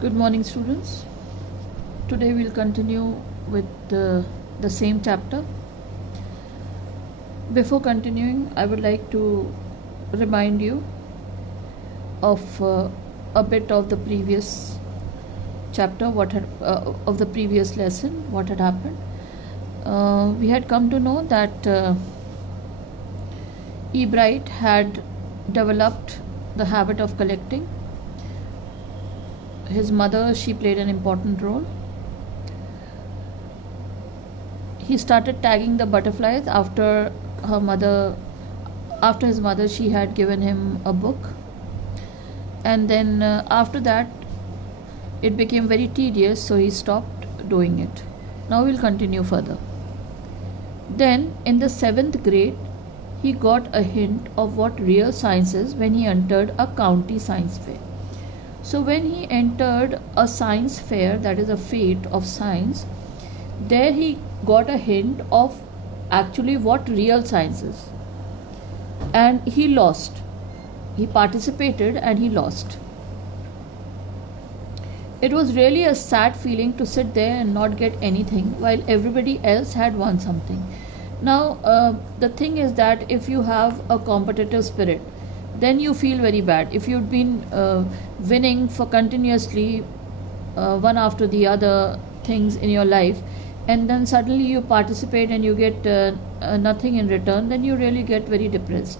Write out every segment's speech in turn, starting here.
Good morning, students. Today we'll continue with the same chapter. Before continuing, I would like to remind you of a bit of the previous chapter, of the previous lesson, what had happened. We had come to know that Ebright had developed the habit of collecting. His mother, she played an important role. He started tagging the butterflies after his mother, she had given him a book. And then after that, it became very tedious, so he stopped doing it. Now we'll continue further. Then in the 7th grade, he got a hint of what real science is when he entered a county science fair. So when he entered a science fair, that is a fete of science, there he got a hint of actually what real science is. And he lost. He participated and he lost. It was really a sad feeling to sit there and not get anything while everybody else had won something. Now, the thing is that if you have a competitive spirit, then you feel very bad. If you've been winning for continuously one after the other things in your life, and then suddenly you participate and you get nothing in return, then you really get very depressed.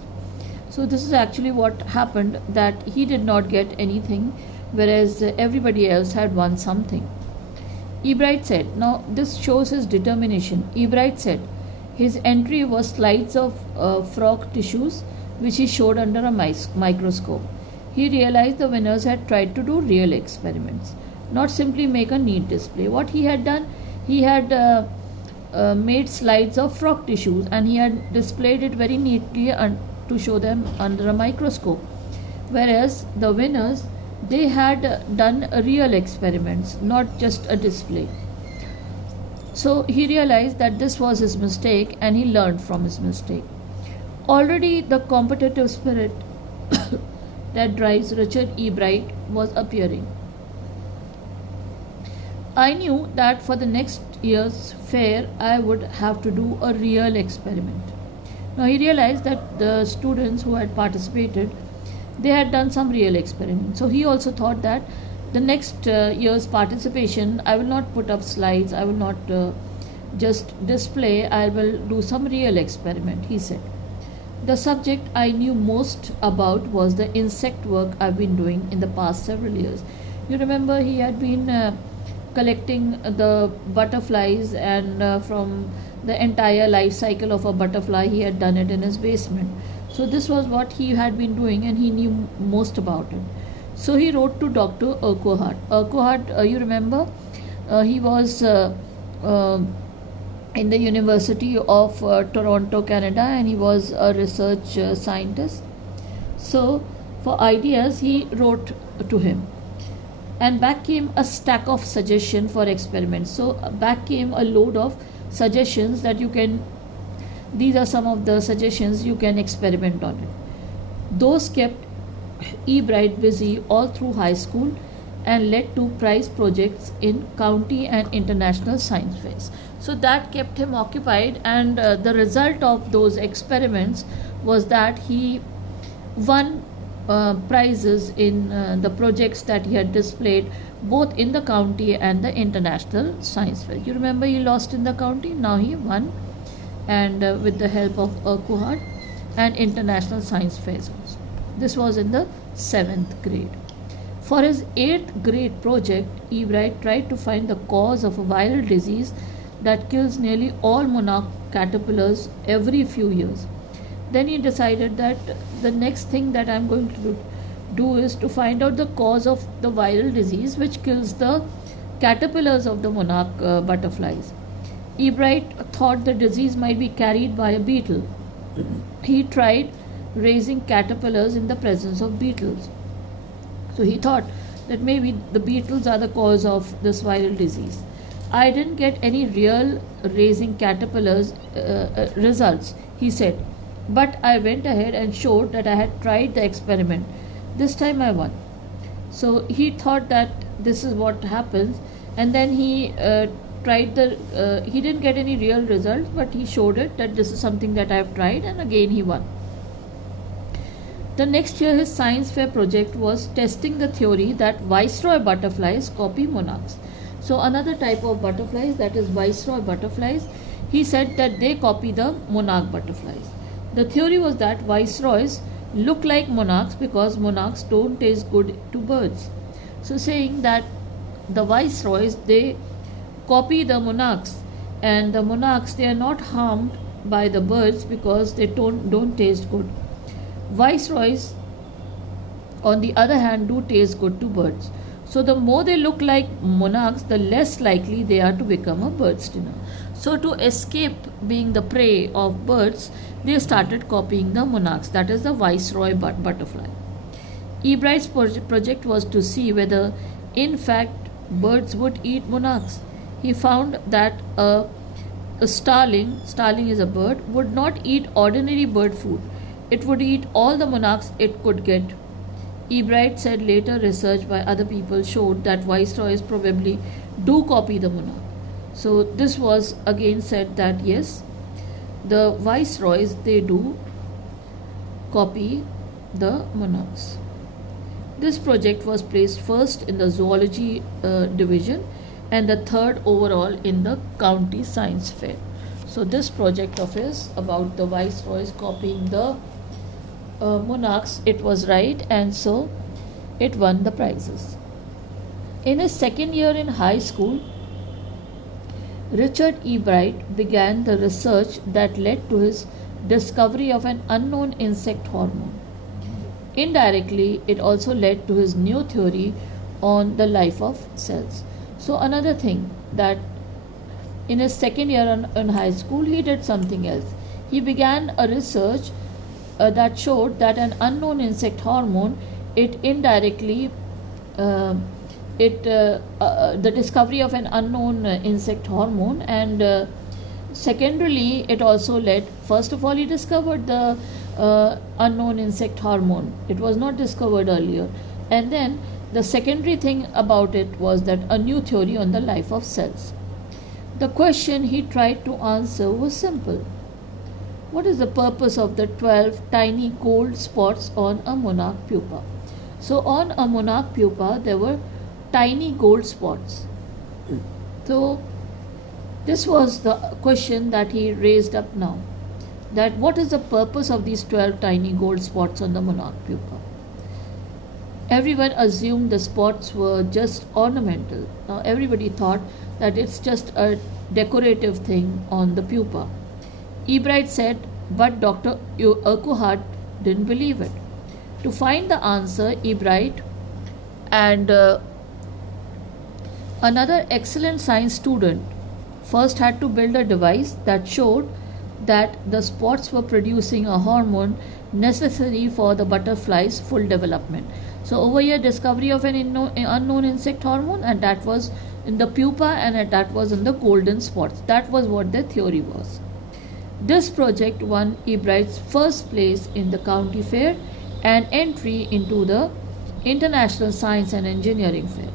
So this is actually what happened, that he did not get anything, whereas everybody else had won something. Ebright said, now this shows his determination. Ebright said his entry was slides of frog tissues which he showed under a microscope. He realized the winners had tried to do real experiments, not simply make a neat display. What he had done, he had made slides of frog tissues and he had displayed it very neatly to show them under a microscope. Whereas the winners, they had done real experiments, not just a display. So he realized that this was his mistake and he learned from his mistake. Already the competitive spirit that drives Richard Ebright was appearing. I knew that for the next year's fair I would have to do a real experiment. Now he realized that the students who had participated, they had done some real experiments. So he also thought that the next year's participation, I will not put up slides, I will not just display, I will do some real experiment, he said. The subject I knew most about was the insect work I've been doing in the past several years. You remember he had been collecting the butterflies, and from the entire life cycle of a butterfly, he had done it in his basement. So this was what he had been doing and he knew most about it. So he wrote to Dr. Urquhart. Urquhart, you remember, he was in the University of Toronto, Canada, and he was a research scientist. So for ideas, he wrote to him. And back came a stack of suggestions for experiments. So back came a load of suggestions that you can, these are some of the suggestions you can experiment on it. Those kept Ebright busy all through high school and led to prize projects in county and international science fairs. So that kept him occupied, and the result of those experiments was that he won prizes in the projects that he had displayed both in the county and the international science fair. You remember he lost in the county, now he won, and with the help of Urquhart, and international science fairs also. This was in the 7th grade. For his 8th grade project, Ebright tried to find the cause of a viral disease that kills nearly all monarch caterpillars every few years. Then he decided that the next thing that I'm going to do is to find out the cause of the viral disease which kills the caterpillars of the monarch butterflies. Ebright thought the disease might be carried by a beetle. He tried raising caterpillars in the presence of beetles. So he thought that maybe the beetles are the cause of this viral disease. I didn't get any real raising caterpillars results, he said, but I went ahead and showed that I had tried the experiment. This time I won. So he thought that this is what happens. And then he tried he didn't get any real results, but he showed it that this is something that I have tried, and again he won. The next year, his science fair project was testing the theory that viceroy butterflies copy monarchs. So another type of butterflies, that is viceroy butterflies, he said that they copy the monarch butterflies. The theory was that viceroys look like monarchs because monarchs don't taste good to birds. So saying that the viceroys, they copy the monarchs, and the monarchs, they are not harmed by the birds because they don't taste good. Viceroys, on the other hand, do taste good to birds. So the more they look like monarchs, the less likely they are to become a bird's dinner. So to escape being the prey of birds, they started copying the monarchs, that is the viceroy butterfly. Ebright's project was to see whether in fact birds would eat monarchs. He found that a starling is a bird, would not eat ordinary bird food. It would eat all the monarchs it could get. Ebright said later research by other people showed that viceroys probably do copy the monarch. So this was again said that yes, the viceroys, they do copy the monarchs. This project was placed first in the zoology division and the third overall in the county science fair. So this project of his about the viceroys copying the monarchs, it was right, and so it won the prizes. In his second year in high school, Richard E. Bright began the research that led to his discovery of an unknown insect hormone. Indirectly, it also led to his new theory on the life of cells. So another thing, that in his second year in high school, he did something else. He began a research that showed that an unknown insect hormone, it indirectly the discovery of an unknown insect hormone, and secondarily it also led, first of all he discovered the unknown insect hormone. It was not discovered earlier, and then the secondary thing about it was that a new theory on the life of cells. The question he tried to answer was simple. What is the purpose of the 12 tiny gold spots on a monarch pupa? So on a monarch pupa there were tiny gold spots. So this was the question that he raised up now, that what is the purpose of these 12 tiny gold spots on the monarch pupa? Everyone assumed the spots were just ornamental. Now everybody thought that it's just a decorative thing on the pupa. Ebright said, but Dr. Urquhart didn't believe it. To find the answer, Ebright and another excellent science student first had to build a device that showed that the spots were producing a hormone necessary for the butterfly's full development. So over here, discovery of an unknown insect hormone, and that was in the pupa, and that was in the golden spots. That was what their theory was. This project won Ebright's first place in the county fair and entry into the International Science and Engineering Fair.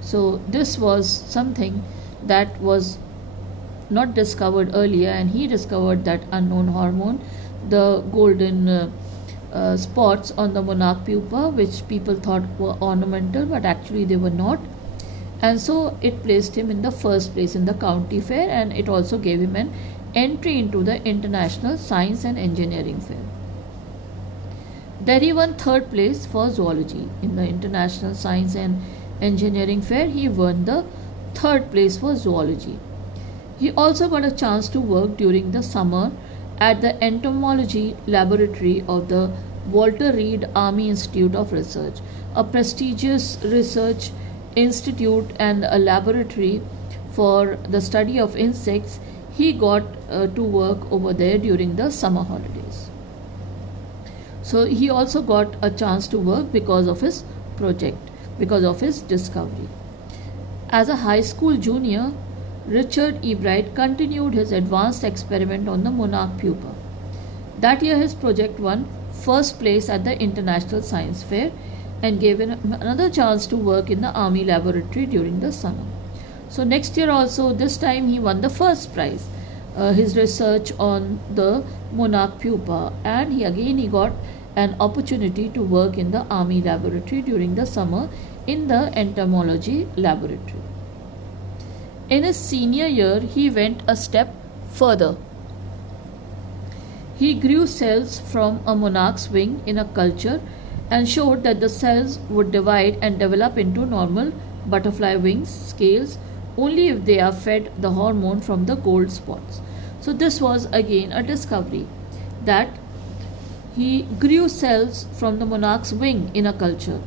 So this was something that was not discovered earlier, and he discovered that unknown hormone, the golden spots on the monarch pupa, which people thought were ornamental, but actually they were not. And so it placed him in the first place in the county fair, and it also gave him an entry into the International Science and Engineering Fair. There he won third place for zoology. In the International Science and Engineering Fair, he won the third place for zoology. He also got a chance to work during the summer at the entomology laboratory of the Walter Reed Army Institute of Research, a prestigious research institute and a laboratory for the study of insects. He got to work over there during the summer holidays. So he also got a chance to work because of his project, because of his discovery. As a high school junior, Richard Ebright continued his advanced experiment on the monarch pupa. That year his project won first place at the International Science Fair, and gave him another chance to work in the army laboratory during the summer. So next year also, this time he won the first prize, his research on the monarch pupa, and he got an opportunity to work in the army laboratory during the summer in the entomology laboratory. In his senior year, he went a step further. He grew cells from a monarch's wing in a culture and showed that the cells would divide and develop into normal butterfly wings scales only if they are fed the hormone from the gold spots. So this was again a discovery, that he grew cells from the monarch's wing in a culture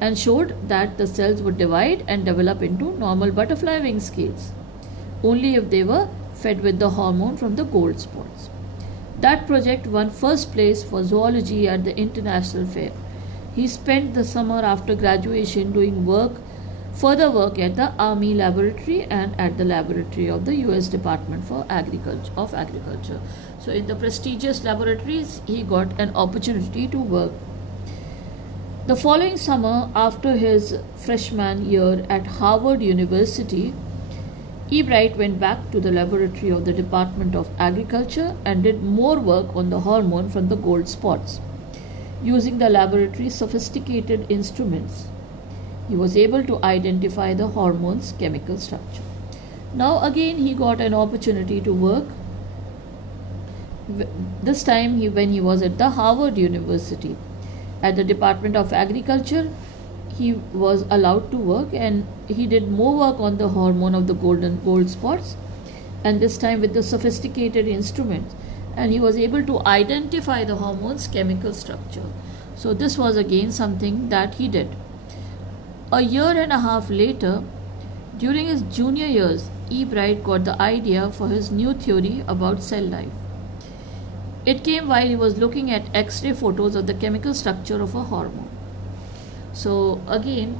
and showed that the cells would divide and develop into normal butterfly wing scales only if they were fed with the hormone from the gold spots. That project won first place for zoology at the international fair. He spent the summer after graduation doing further work at the Army Laboratory and at the laboratory of the US Department for Agriculture. So in the prestigious laboratories, he got an opportunity to work. The following summer, after his freshman year at Harvard University, Ebright went back to the laboratory of the Department of Agriculture and did more work on the hormone from the gold spots. Using the laboratory's sophisticated instruments, he was able to identify the hormone's chemical structure. Now again he got an opportunity to work, this time when he was at the Harvard University. At the Department of Agriculture, he was allowed to work and he did more work on the hormone of the gold spots, and this time with the sophisticated instruments, and he was able to identify the hormone's chemical structure. So this was again something that he did. A year and a half later, during his junior years, Ebright got the idea for his new theory about cell life. It came while he was looking at X-ray photos of the chemical structure of a hormone. So again,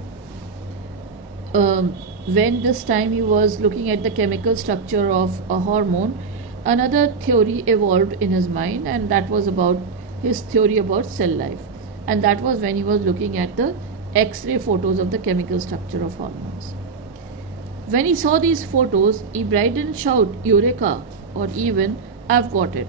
when this time he was looking at the chemical structure of a hormone, another theory evolved in his mind, and that was about his theory about cell life. And that was when he was looking at the X-ray photos of the chemical structure of hormones. When he saw these photos, Ebright didn't shout "Eureka" or even "I've got it."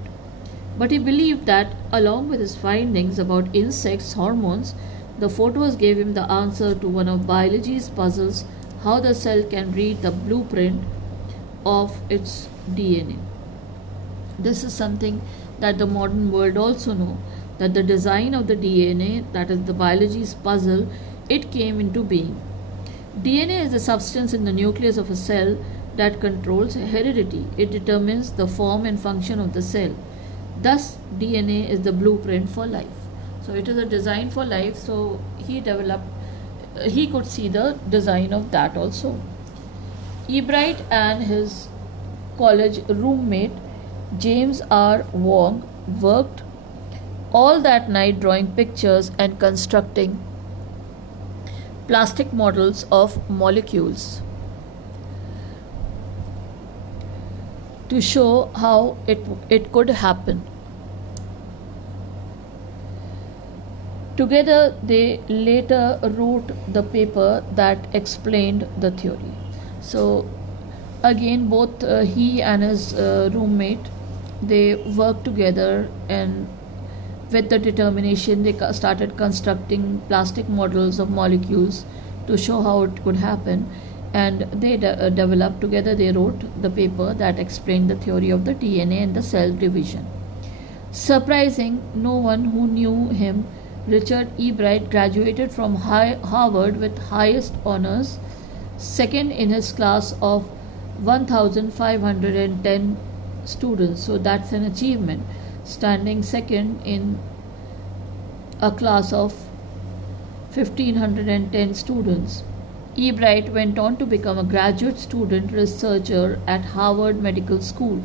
But he believed that, along with his findings about insects' hormones, the photos gave him the answer to one of biology's puzzles: how the cell can read the blueprint of its DNA. This is something that the modern world also know, that the design of the DNA, that is the biology's puzzle, it came into being. DNA is the substance in the nucleus of a cell that controls heredity. It determines the form and function of the cell. Thus, DNA is the blueprint for life. So it is a design for life. So he could see the design of that also. Ebright and his college roommate James R. Wong worked all that night drawing pictures and constructing plastic models of molecules to show how it could happen. Together, they later wrote the paper that explained the theory. So, again, both he and his roommate, they worked together, and with the determination, they started constructing plastic models of molecules to show how it could happen. And they developed together, they wrote the paper that explained the theory of the DNA and the cell division. Surprising, no one who knew him, Richard Ebright graduated from Harvard with highest honors, second in his class of 1,510 students. So that's an achievement, standing second in a class of 1,510 students. Ebright went on to become a graduate student researcher at Harvard Medical School.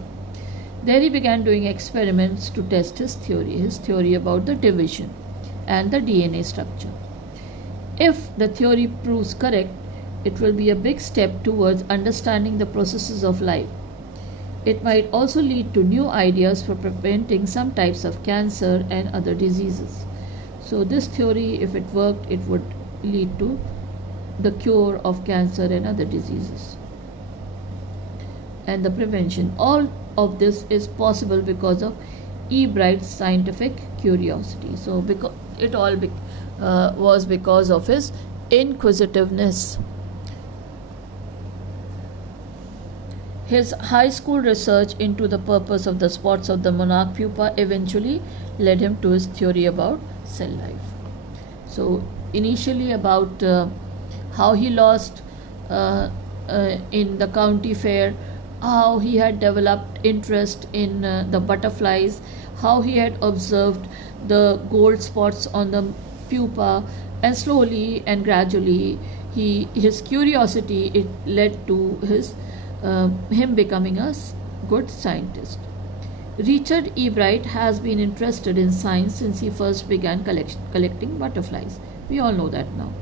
There he began doing experiments to test his theory about the division and the DNA structure. If the theory proves correct, it will be a big step towards understanding the processes of life. It might also lead to new ideas for preventing some types of cancer and other diseases. So this theory, if it worked, it would lead to the cure of cancer and other diseases and the prevention. All of this is possible because of Ebright's scientific curiosity. So, because it all was because of his inquisitiveness. His high school research into the purpose of the spots of the monarch pupa eventually led him to his theory about cell life. So, initially about how he lost in the county fair, how he had developed interest in the butterflies, how he had observed the gold spots on the pupa, and slowly and gradually his curiosity it led to him becoming a good scientist. Richard Ebright has been interested in science since he first began collecting butterflies. We all know that now.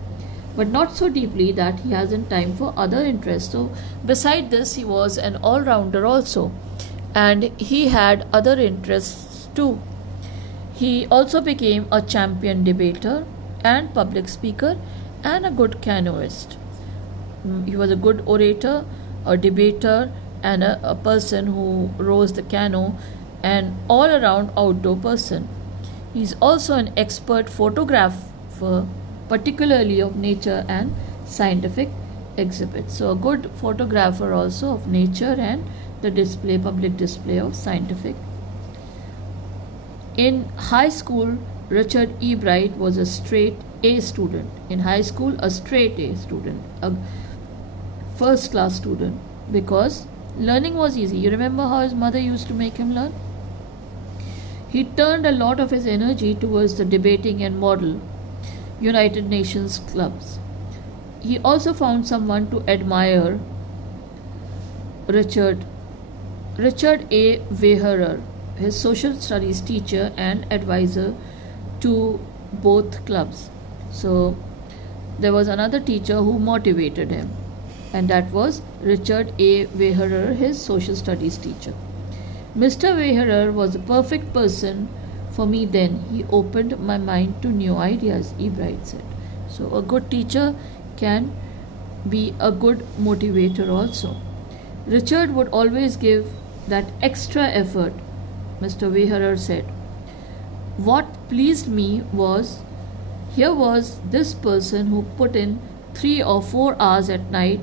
But not so deeply that he hasn't time for other interests. So, beside this, he was an all rounder also, and he had other interests too. He also became a champion debater and public speaker and a good canoeist. He was a good orator, a debater, and a person who rows the canoe, and all around outdoor person. He's also an expert photographer, particularly of nature and scientific exhibits. So, a good photographer also of nature and the public display of scientific. In high school, Richard Ebright was a straight A student. In high school, a straight A student, a first class student, because learning was easy. You remember how his mother used to make him learn? He turned a lot of his energy towards the debating and model United Nations clubs. He also found someone to admire, Richard A. Weyherer, his social studies teacher and advisor to both clubs. So there was another teacher who motivated him, and that was Richard A. Weyherer, his social studies teacher. Mr. Weyherer was a perfect person for me then. He opened my mind to new ideas, Ebright said. So, a good teacher can be a good motivator also. Richard would always give that extra effort, Mr. Weyherer said. What pleased me was, here was this person who put in 3 or 4 hours at night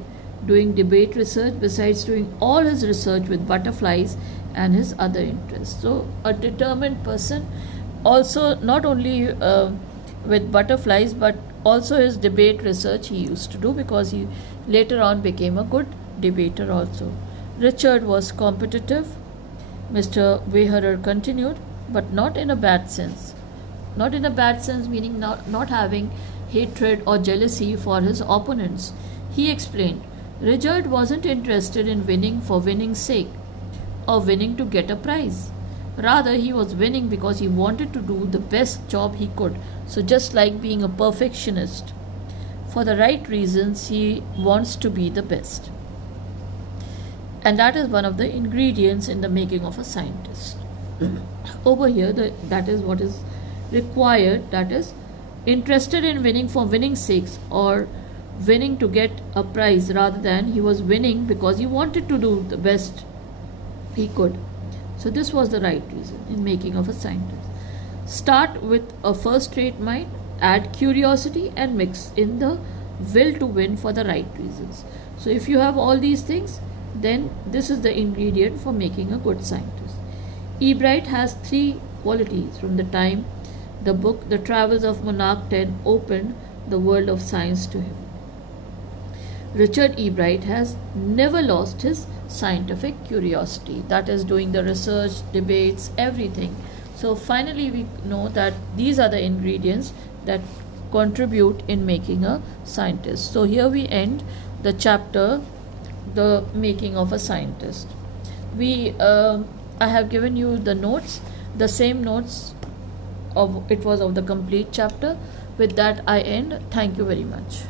doing debate research besides doing all his research with butterflies and his other interests. So, a determined person, also not only with butterflies but also his debate research he used to do, because he later on became a good debater also. Richard was competitive, Mr. Weyherer continued, but not in a bad sense. Not in a bad sense, meaning not having hatred or jealousy for his opponents. He explained, Richard wasn't interested in winning for winning's sake or winning to get a prize. Rather, he was winning because he wanted to do the best job he could. So, just like being a perfectionist, for the right reasons, he wants to be the best. And that is one of the ingredients in the making of a scientist. Over here, that is what is required, that is, interested in winning for winning's sake or winning to get a prize, rather than he was winning because he wanted to do the best he could. So this was the right reason in making of a scientist. Start with a first-rate mind, add curiosity, and mix in the will to win for the right reasons. So if you have all these things, then this is the ingredient for making a good scientist. Ebright has 3 qualities from the time the book The Travels of Monarch X opened the world of science to him. Richard Ebright has never lost his scientific curiosity, that is, doing the research, debates, everything. So finally we know that these are the ingredients that contribute in making a scientist. So here we end the chapter, the making of a scientist. I have given you the notes, the same notes of the complete chapter. With that I end. Thank you very much.